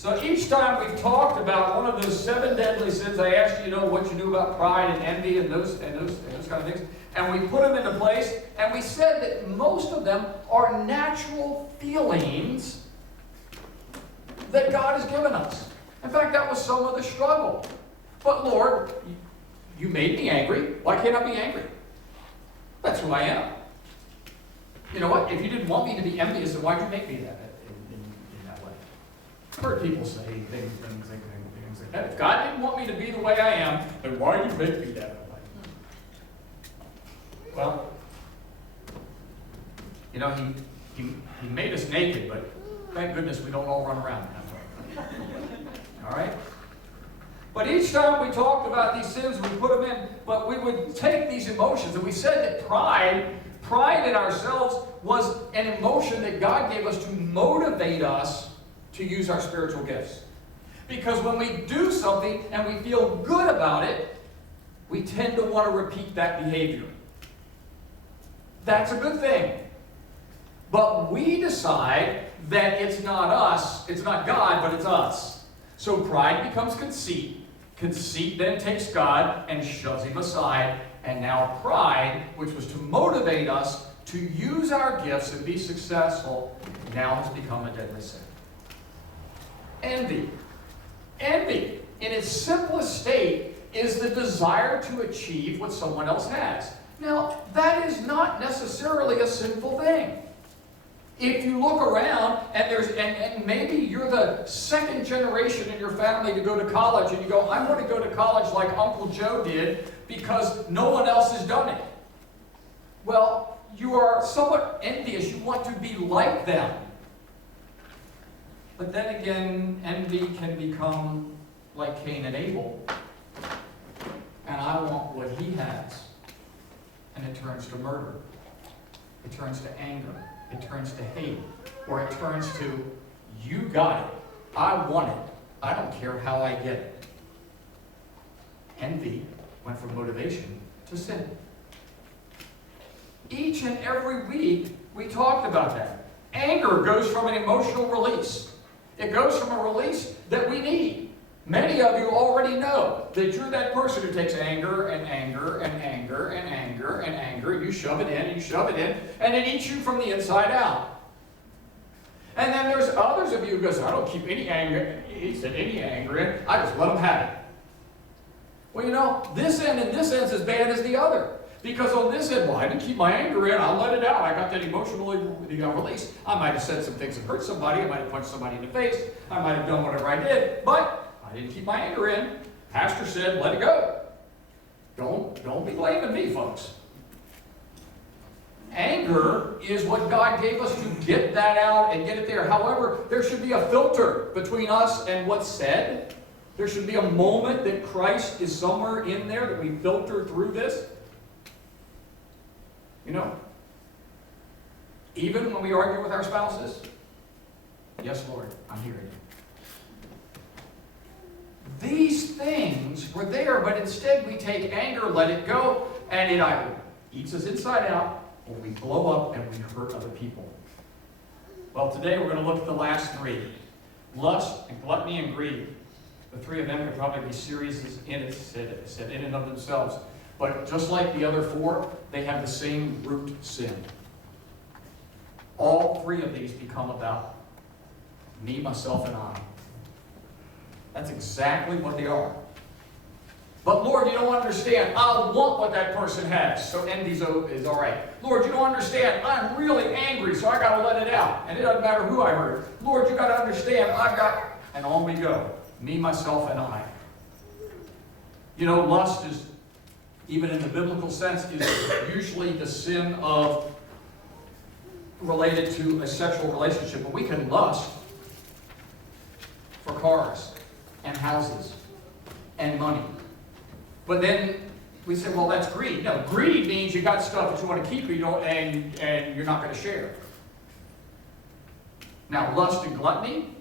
So each time we've talked about one of those 7 deadly sins, I asked you, what you knew about pride and envy and those kind of things. And we put them into place, and we said that most of them are natural feelings that God has given us. In fact, that was some of the struggle. But Lord, you made me angry. Why can't I be angry? That's who I am. You know what? If you didn't want me to be envious, then why'd you make me that in that way? I've heard people say things like that. If God didn't want me to be the way I am, then why'd you make me that way? Well, he made us naked, but thank goodness we don't all run around that way. All right? But each time we talked about these sins, we put them in, but we would take these emotions, and we said that pride in ourselves was an emotion that God gave us to motivate us to use our spiritual gifts. Because when we do something and we feel good about it, we tend to want to repeat that behavior. That's a good thing. But we decide that it's not us, it's not God, but it's us. So pride becomes conceit. Conceit then takes God and shoves him aside. And now pride, which was to motivate us to use our gifts and be successful, now has become a deadly sin. Envy. Envy, in its simplest state, is the desire to achieve what someone else has. Now, that is not necessarily a sinful thing. If you look around and maybe you're the second generation in your family to go to college, and you go, I want to go to college like Uncle Joe did because no one else has done it. Well, you are somewhat envious. You want to be like them. But then again, envy can become like Cain and Abel. And I want what he has. And it turns to murder. It turns to anger. It turns to hate. Or it turns to, you got it. I want it. I don't care how I get it. Envy went from motivation to sin. Each and every week, we talked about that. Anger goes from an emotional release. It goes from a release that we need. Many of you already know that you're that person who takes anger and anger and anger and anger and anger. You shove it in and you shove it in, and it eats you from the inside out. And then there's others of you who goes, I don't keep any anger. He said any anger in. I just let them have it. Well, this end and this end's as bad as the other. Because on this end, I didn't keep my anger in. I let it out. I got that emotional release. I might have said some things that hurt somebody. I might have punched somebody in the face. I might have done whatever I did. But I didn't keep my anger in. Pastor said, let it go. Don't be blaming me, folks. Anger is what God gave us to get that out and get it there. However, there should be a filter between us and what's said. There should be a moment that Christ is somewhere in there that we filter through this. Even when we argue with our spouses, yes, Lord, I'm hearing you. These things were there, but instead we take anger, let it go, and it either eats us inside out, or we blow up and we hurt other people. Well, today we're going to look at the last three. Lust and gluttony and greed. The three of them could probably be series in and of themselves. But just like the other four, they have the same root sin. All three of these become about me, myself, and I. That's exactly what they are. But Lord, you don't understand. I want what that person has, so envy is all right. Lord, you don't understand. I'm really angry, so I got to let it out. And it doesn't matter who I hurt. Lord, you got to understand. And on we go. Me, myself, and I. Lust is, even in the biblical sense, is usually the sin related to a sexual relationship. But we can lust for cars and houses and money. But then we say, well, that's greed. No, greed means you got stuff that you want to keep and you're not going to share. Now, lust and gluttony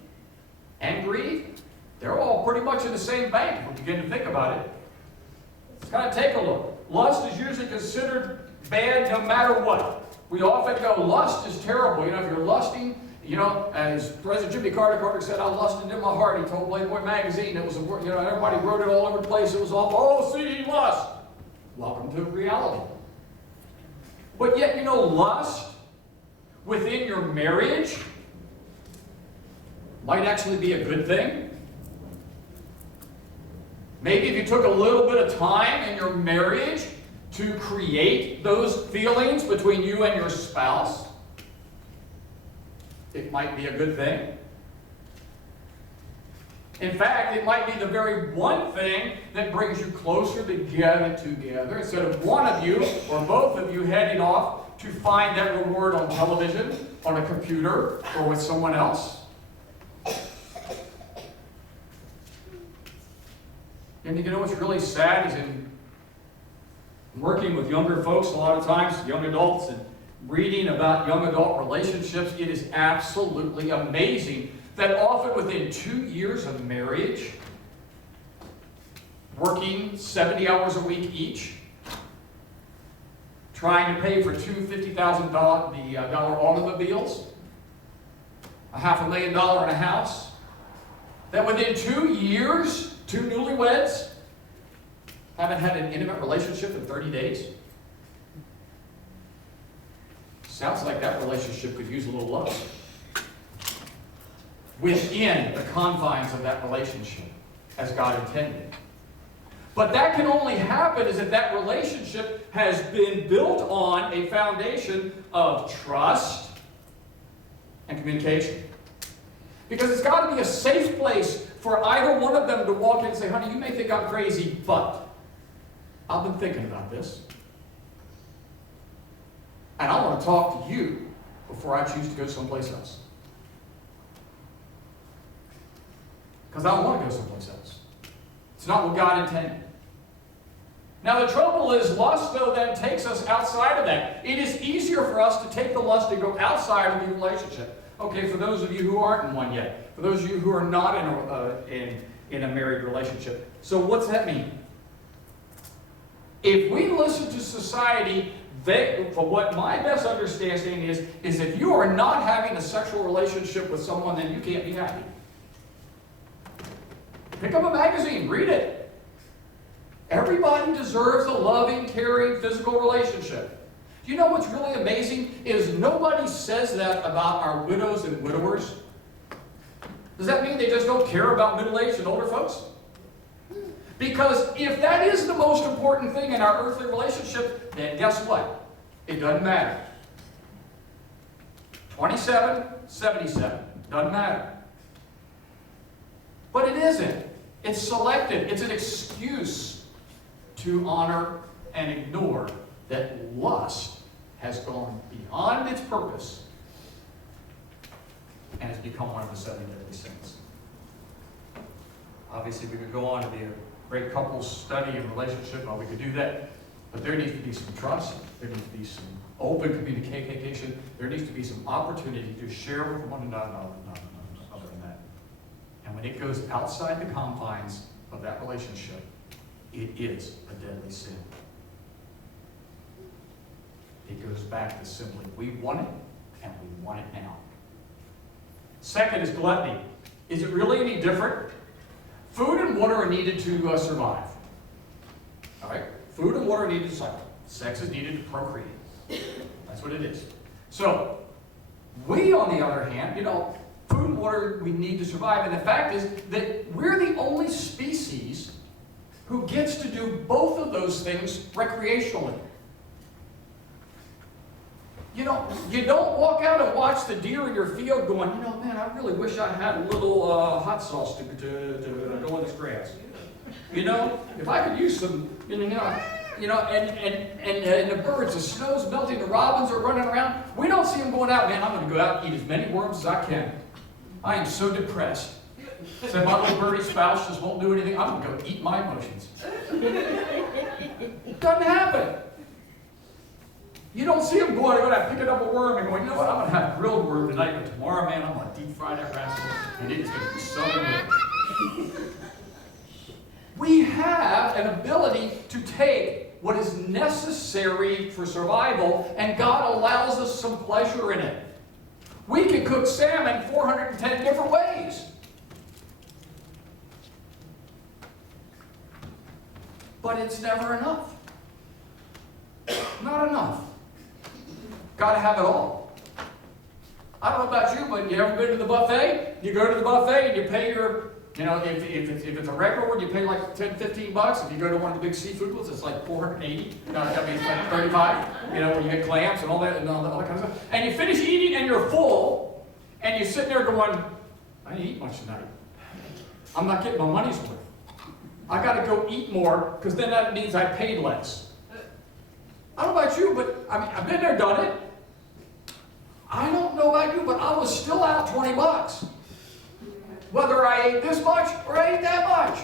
and greed, they're all pretty much in the same bank if we begin to think about it. Let's kind of take a look. Lust is usually considered bad no matter what. We often go, lust is terrible. If you're lusting, You know, as President Jimmy Carter said, I lusted in my heart. He told Playboy magazine. It was, everybody wrote it all over the place. It was all, oh, see, lust. Welcome to reality. But yet, lust within your marriage might actually be a good thing. Maybe if you took a little bit of time in your marriage to create those feelings between you and your spouse, it might be a good thing. In fact, it might be the very one thing that brings you closer together, instead of one of you or both of you heading off to find that reward on television, on a computer, or with someone else. And what's really sad is in working with younger folks a lot of times, young adults, and reading about young adult relationships, it is absolutely amazing that often within 2 years of marriage, working 70 hours a week each, trying to pay for two $50,000 automobiles, $500,000 in a house, that within 2 years, two newlyweds haven't had an intimate relationship in 30 days. Sounds like that relationship could use a little love within the confines of that relationship as God intended. But that can only happen is if that relationship has been built on a foundation of trust and communication. Because it's got to be a safe place for either one of them to walk in and say, honey, you may think I'm crazy, but I've been thinking about this. And I want to talk to you before I choose to go someplace else. Because I don't want to go someplace else. It's not what God intended. Now the trouble is, lust, though, then takes us outside of that. It is easier for us to take the lust and go outside of the relationship. Okay, for those of you who aren't in one yet, for those of you who are not in a married relationship. So what's that mean? If we listen to society, for what my best understanding is if you are not having a sexual relationship with someone, then you can't be happy. Pick up a magazine, read it. Everybody deserves a loving, caring, physical relationship. Do you know what's really amazing is nobody says that about our widows and widowers. Does that mean they just don't care about middle-aged and older folks? Because if that is the most important thing in our earthly relationship, then guess what? It doesn't matter. 27, 77, doesn't matter. But it isn't. It's selective. It's an excuse to honor and ignore that lust has gone beyond its purpose and has become one of the 7 deadly sins. Obviously, we could go on to be a great couples study and relationship. Well, we could do that. But there needs to be some trust. There needs to be some open communication. There needs to be some opportunity to share with one another other than that. And when it goes outside the confines of that relationship, it is a deadly sin. It goes back to simply, we want it, and we want it now. Second is gluttony. Is it really any different? Food and water are needed to survive. All right? Food and water are needed to survive. Sex is needed to procreate. That's what it is. So, we, on the other hand, food and water we need to survive. And the fact is that we're the only species who gets to do both of those things recreationally. You don't walk out and watch the deer in your field going, man, I really wish I had a little hot sauce to go in this grass. If I could use some, and the birds, the snow's melting, the robins are running around. We don't see them going out, man, I'm going to go out and eat as many worms as I can. I am so depressed. So my little birdie spouse just won't do anything. I'm going to go eat my emotions. It doesn't happen. You don't see them going out picking up a worm and going, what, I'm going to have grilled worm tonight, but tomorrow, man, I'm going to deep fry that rascal, and it's going to be southern living. We have an ability to take what is necessary for survival, and God allows us some pleasure in it. We can cook salmon 410 different ways. But it's never enough. Not enough. Got to have it all. I don't know about you, but you ever been to the buffet? You go to the buffet and you pay your, if it's a regular one, you pay like $10, $15. If you go to one of the big seafood ones, it's like $480. That means like $35. Where you get clams and all that kind of stuff. And you finish eating and you're full, and you sit there going, I didn't eat much tonight. I'm not getting my money's worth. I got to go eat more, because then that means I paid less. I don't know about you, but I've been there, done it. I don't know about you, but I was still out $20. Whether I ate this much or I ate that much.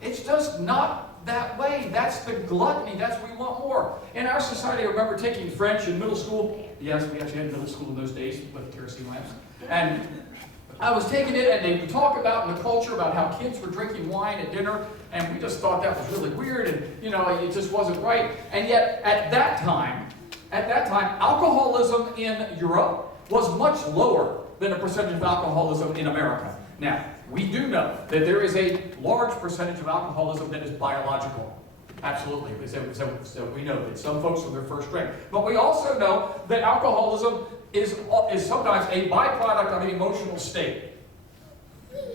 It's just not that way. That's the gluttony. That's what we want more. In our society, I remember taking French in middle school. Yes, we actually had middle school in those days with kerosene lamps. And I was taking it, and they would talk about in the culture about how kids were drinking wine at dinner, and we just thought that was really weird, and it just wasn't right. And yet, at that time, alcoholism in Europe was much lower than the percentage of alcoholism in America. Now, we do know that there is a large percentage of alcoholism that is biological. Absolutely. So we know that some folks are their first drink. But we also know that alcoholism is sometimes a byproduct of an emotional state.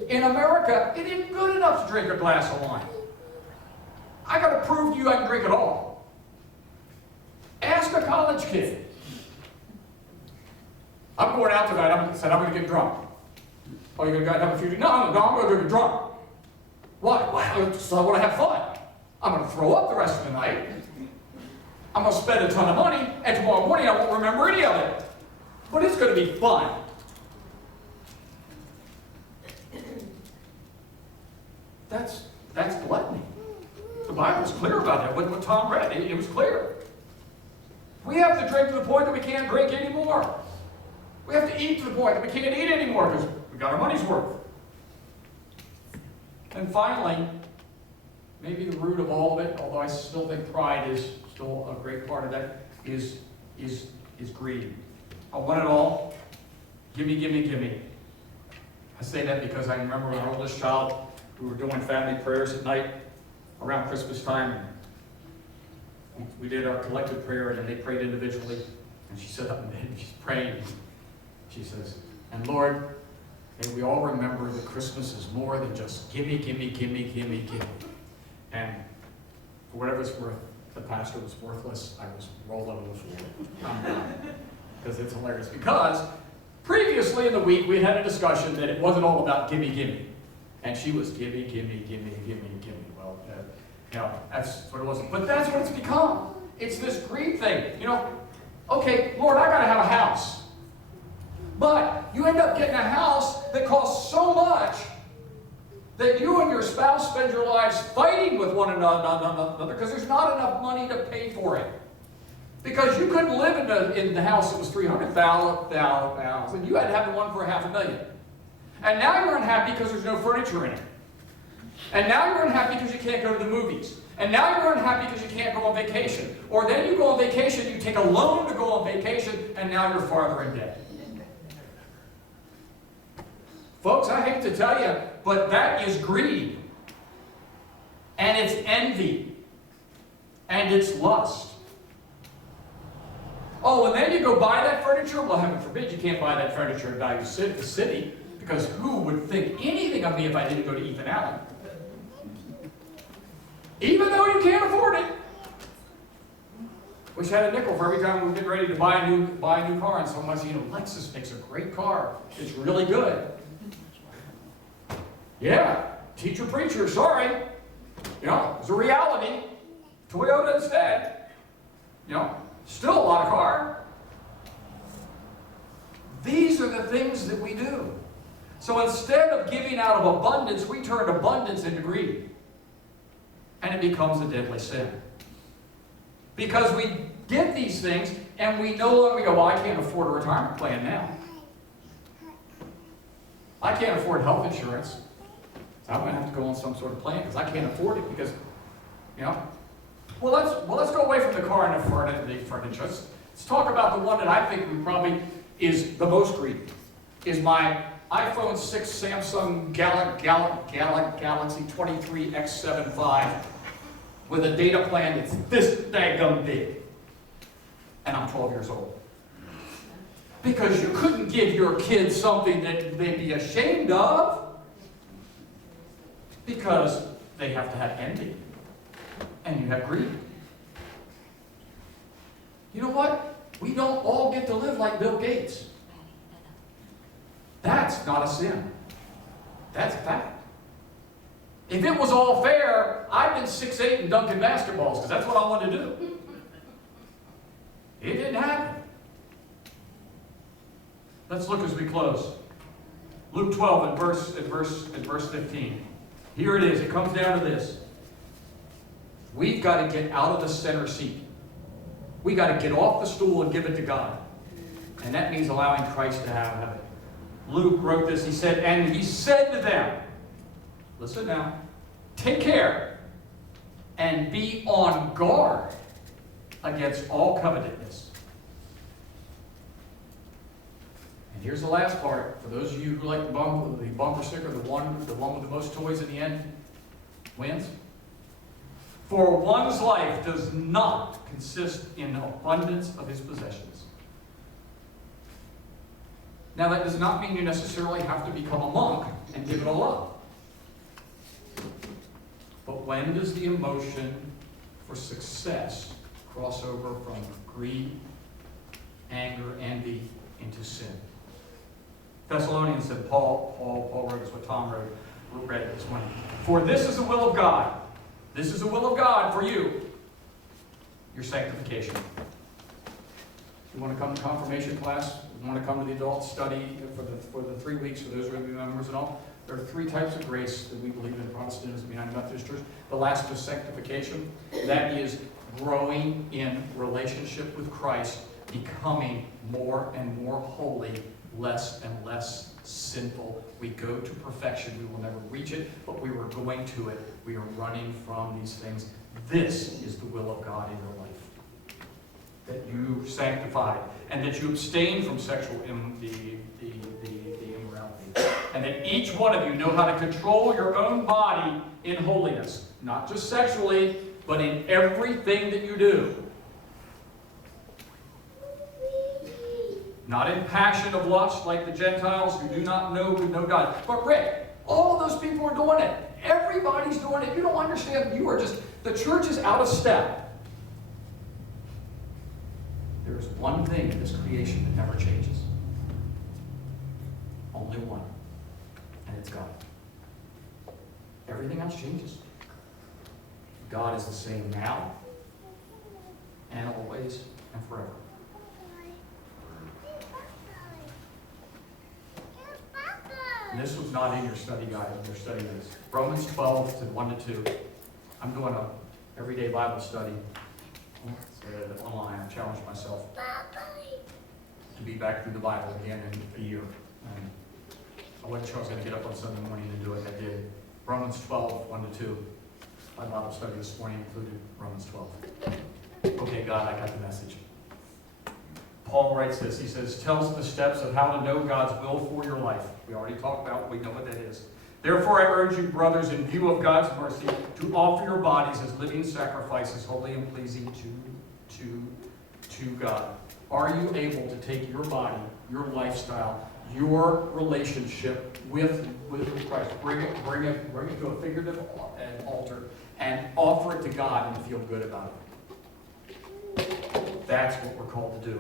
In America, it isn't good enough to drink a glass of wine. I got to prove to you I can drink it all. Ask a college kid. I'm going out tonight. I'm going to get drunk. Oh, you're going to have a few drinks? No, I'm going to get drunk. Why? Well, so I want to have fun. I'm going to throw up the rest of the night. I'm going to spend a ton of money, and tomorrow morning I won't remember any of it. But it's going to be fun. That's gluttony. The Bible's clear about that. What Tom read, it was clear. We have to drink to the point that we can't drink anymore. We have to eat to the point that we can't eat anymore because we got our money's worth. And finally, maybe the root of all of it, although I still think pride is still a great part of that, is greed. I want it all. Gimme, gimme, gimme. I say that because I remember when our oldest child, we were doing family prayers at night around Christmas time. And we did our collective prayer, and then they prayed individually. And she stood up and she's praying. She says, and Lord, may we all remember that Christmas is more than just gimme, gimme, gimme, gimme, gimme. And for whatever it's worth, the pastor was worthless. I was rolled over the floor. Because it's hilarious. Because previously in the week, we had a discussion that it wasn't all about gimme, gimme. And she was gimme, gimme, gimme, gimme, gimme. Well, that's what it was. But that's what it's become. It's this greed thing. Okay, Lord, I got to have a house. But you end up getting a house that costs so much that you and your spouse spend your lives fighting with one another because there's not enough money to pay for it. Because you couldn't live in the house that was $300,000, you had to have the one for $500,000. And now you're unhappy because there's no furniture in it. And now you're unhappy because you can't go to the movies. And now you're unhappy because you can't go on vacation. Or then you go on vacation, you take a loan to go on vacation, and now you're farther in debt. Folks, I hate to tell you, but that is greed. And it's envy. And it's lust. Oh, and then you go buy that furniture? Well, heaven forbid you can't buy that furniture in Value City, because who would think anything of me if I didn't go to Ethan Allen? Even though you can't afford it. Wish I had a nickel for every time we were getting ready to buy a new car, and someone said, Lexus makes a great car. It's really good. Yeah, teacher, preacher, sorry. It's a reality. Toyota instead. Still a lot of car. These are the things that we do. So instead of giving out of abundance, we turn abundance into greed. And it becomes a deadly sin. Because we get these things, and we no longer go, well, I can't afford a retirement plan now. I can't afford health insurance. So I'm going to have to go on some sort of plan because I can't afford it because, Well, let's go away from the car and the furniture. Let's talk about the one that I think probably is the most greedy. Is my iPhone 6 Samsung Galaxy 23 X75 with a data plan that's this daggum big. And I'm 12 years old. Because you couldn't give your kids something that they'd be ashamed of. Because they have to have envy. And you have greed. You know what? We don't all get to live like Bill Gates. That's not a sin. That's a fact. If it was all fair, I'd been 6'8" and dunking basketballs, because that's what I wanted to do. It didn't happen. Let's look as we close. Luke 12 and verse 15. Here it is. It comes down to this. We've got to get out of the center seat. We've got to get off the stool and give it to God. And that means allowing Christ to have it. Luke wrote this. He said, and he said to them, listen now, take care and be on guard against all covetousness. And here's the last part. For those of you who like the bumper sticker, the one with the most toys in the end wins. For one's life does not consist in abundance of his possessions. Now, that does not mean you necessarily have to become a monk and give it all up. But when does the emotion for success cross over from greed, anger, envy, into sin? Thessalonians said, Paul wrote this, what Tom read this morning. For this is the will of God. This is the will of God for you. Your sanctification. You want to come to confirmation class? You want to come to the adult study for the 3 weeks for those who are members and all? There are 3 types of grace that we believe in Protestantism, United Methodist Church. The last is sanctification. That is growing in relationship with Christ, becoming more and more holy, less and less sinful. We go to perfection. We will never reach it, but we were going to it. We are running from these things. This is the will of God in your life. That you sanctify, and that you abstain from sexual immorality. And that each one of you know how to control your own body in holiness. Not just sexually, but in everything that you do. Not in passion of lust like the Gentiles who do not know God. But Rick, all of those people are doing it. Everybody's doing it. You don't understand. You are just, the church is out of step. There is one thing in this creation that never changes. Only one. And it's God. Everything else changes. God is the same now, and always, and forever. And this was not in your study guide when you're studying this. Romans 12 to 1 to 2. I'm doing a everyday Bible study online. I've challenged myself to be back through the Bible again in a year. And I wasn't sure I was going to get up on Sunday morning and do it. I did. Romans 12, 1 to 2. My Bible study this morning included Romans 12. Okay, God, I got the message. Paul writes this. He says, tells the steps of how to know God's will for your life. We already talked about it. We know what that is. Therefore, I urge you, brothers, in view of God's mercy, to offer your bodies as living sacrifices, holy and pleasing to God. Are you able to take your body, your lifestyle, your relationship with Christ, bring it to a figurative altar, and offer it to God and feel good about it? That's what we're called to do.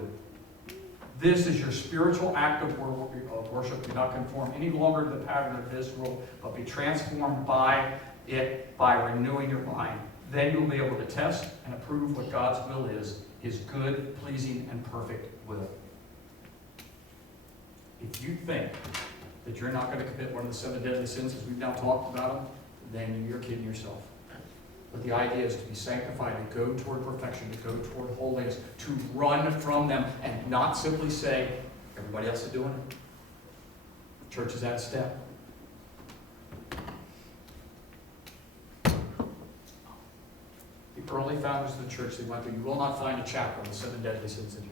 This is your spiritual act of worship. Do not conform any longer to the pattern of this world, but be transformed by it by renewing your mind. Then you'll be able to test and approve what God's will is, his good, pleasing, and perfect will. If you think that you're not going to commit one of the 7 deadly sins as we've now talked about them, then you're kidding yourself. But the idea is to be sanctified, to go toward perfection, to go toward holiness, to run from them, and not simply say, everybody else is doing it. The church is at a step. The The early founders of the church, they went through, you will not find a chapter on the 7 deadly sins in here,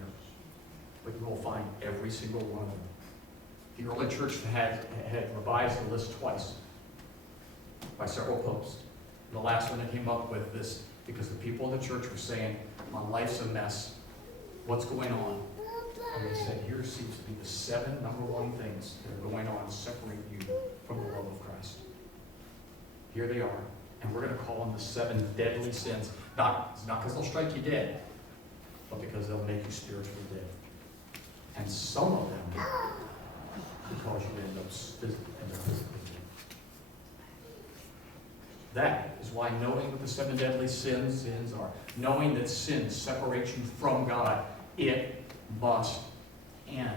but you will find every single one of them. The early church had revised the list twice by several popes. And the last one that came up with this, because the people in the church were saying, my life's a mess. What's going on? And they said, here seems to be the 7 number 1 things that are going on to separate you from the love of Christ. Here they are. And we're going to call them the 7 deadly sins. It's not because they'll strike you dead, but because they'll make you spiritually dead. And some of them will cause you to end up physically dead. That is why knowing what the 7 deadly sins are, knowing that sin separates you from God, it must end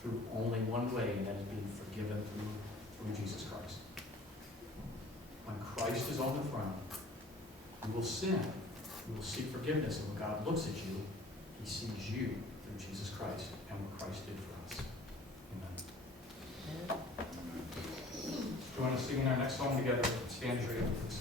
through only one way, and that is being forgiven through Jesus Christ. When Christ is on the throne, you will sin. You will seek forgiveness, and when God looks at you, he sees you through Jesus Christ and what Christ did for us. Amen. Do you want to sing our next song together? Stand your ears.